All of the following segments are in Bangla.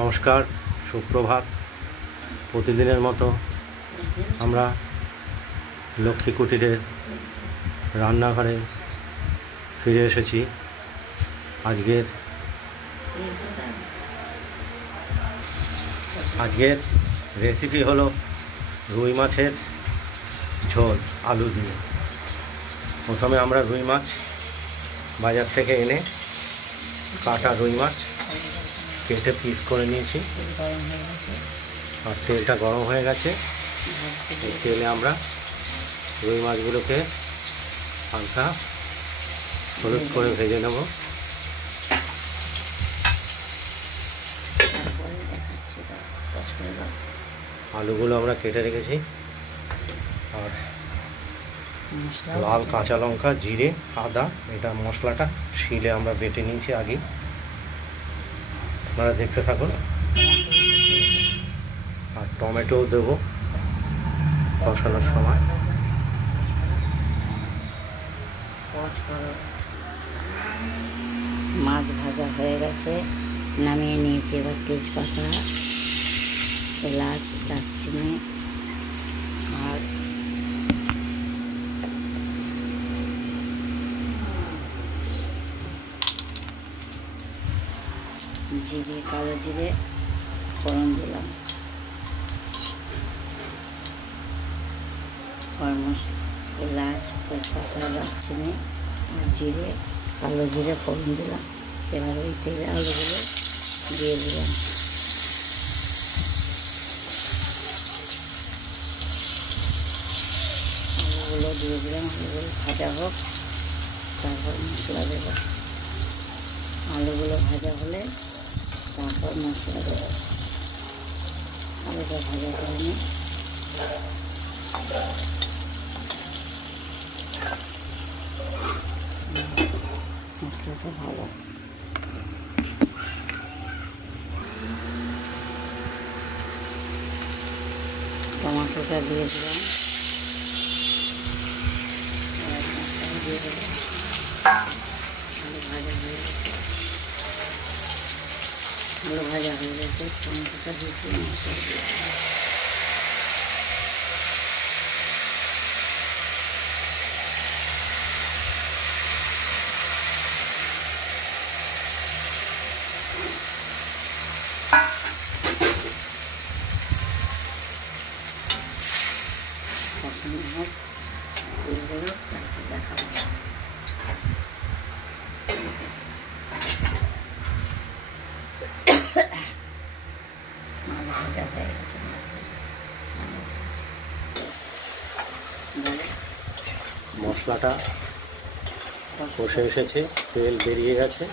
নমস্কার, সুপ্রভাত। প্রতিদিনের মতো আমরা লক্ষ্মী কুটিরের রান্নাঘরে ফিরে এসেছি। আজকের রেসিপি হলো রুই মাছের ঝোল আলু দিয়ে। প্রথমে আমরা রুই মাছ বাজার থেকে এনে কাটা রুই মাছ কেটে পিস করে নিয়েছি। আর তেলটা গরম হয়ে গেছে। এই তেলে আমরা রুই মাছগুলোকে হালকা হলুদ করে ভেজে নেব। আলুগুলো আমরা কেটে রেখেছি। আর লাল কাঁচা লঙ্কা, জিরে, আদা, এটা মশলাটা শিলে আমরা বেটে নিয়েছি আগে। আপনারা দেখতে থাকুন। আর টমেটো দেবো কষানোর সময়। মাছ ভাজা হয়ে গেছে, নামিয়ে নিয়েছি। এবার তেজপাতা, এলাচ, দারচিনি আর জিরে, কালো জিরে ফোড়ন দিলাম। এলাচ, তেজপাতা, দারচিনি আর জিরে, কালো জিরে ফোড়ন দিলাম। এবার ওই তেলে আলুগুলো দিয়ে দিলাম। আলুগুলো দিয়ে দিলাম। আলুগুলো ভাজা হোক, তারপর মশলা দেব। আলুগুলো ভাজা হলে তারপর মশলা দেব। আলুটা ভাজা করে নিই। মশলাটা ভালো। টমাটোটা দিয়ে দিলাম। দিয়ে দিলাম। আলু ভাজা হয়ে গেছে। টমেটোটা দিয়ে দিলাম। মশলা দিয়ে কখনো হোক এগুলো তারপর দেখাবো। ভাজা হয়ে গেছে। মশলাটা কষে এসেছে, তেল বেরিয়ে গেছে।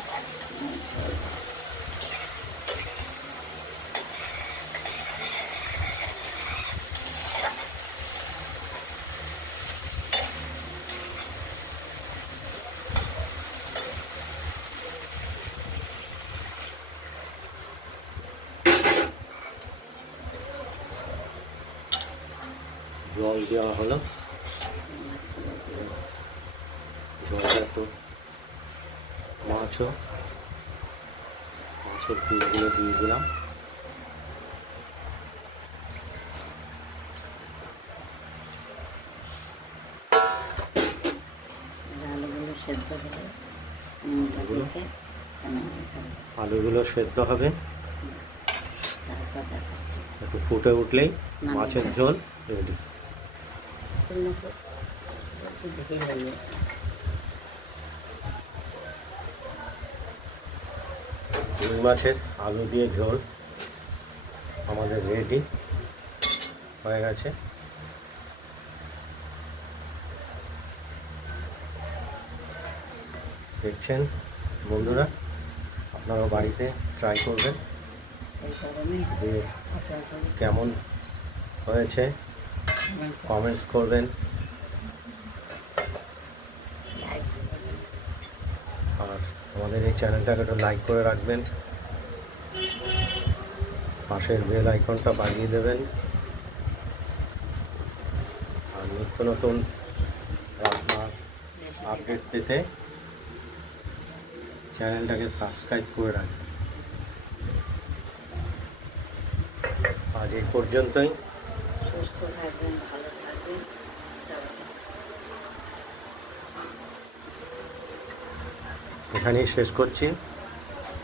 জল দেওয়া হলো। জলটা তো মাছের পিসগুলো দিয়ে দিলাম। আলুগুলো সেদ্ধ হবে। একটু ফুটে উঠলেই মাছের ঝোল রেডি। রুই মাছের আলু দিয়ে ঝোল আমাদের রেডি হয়ে গেছে। দেখছেন বন্ধুরা, আপনারা বাড়িতে ট্রাই করবেন। কেমন হয়েছে কমেন্টস করবেন। আর আমাদের এই চ্যানেলটাকে একটু লাইক করে রাখবেন। পাশের বেল আইকনটা বাজিয়ে দেবেন। আর নিত্য নতুন রান্নার আপডেট পেতে চ্যানেলটাকে সাবস্ক্রাইব করে রাখবেন। আজ এই পর্যন্তই। সুস্থ থাকবেন, ভালো থাকবেন। এখানেই শেষ করছি।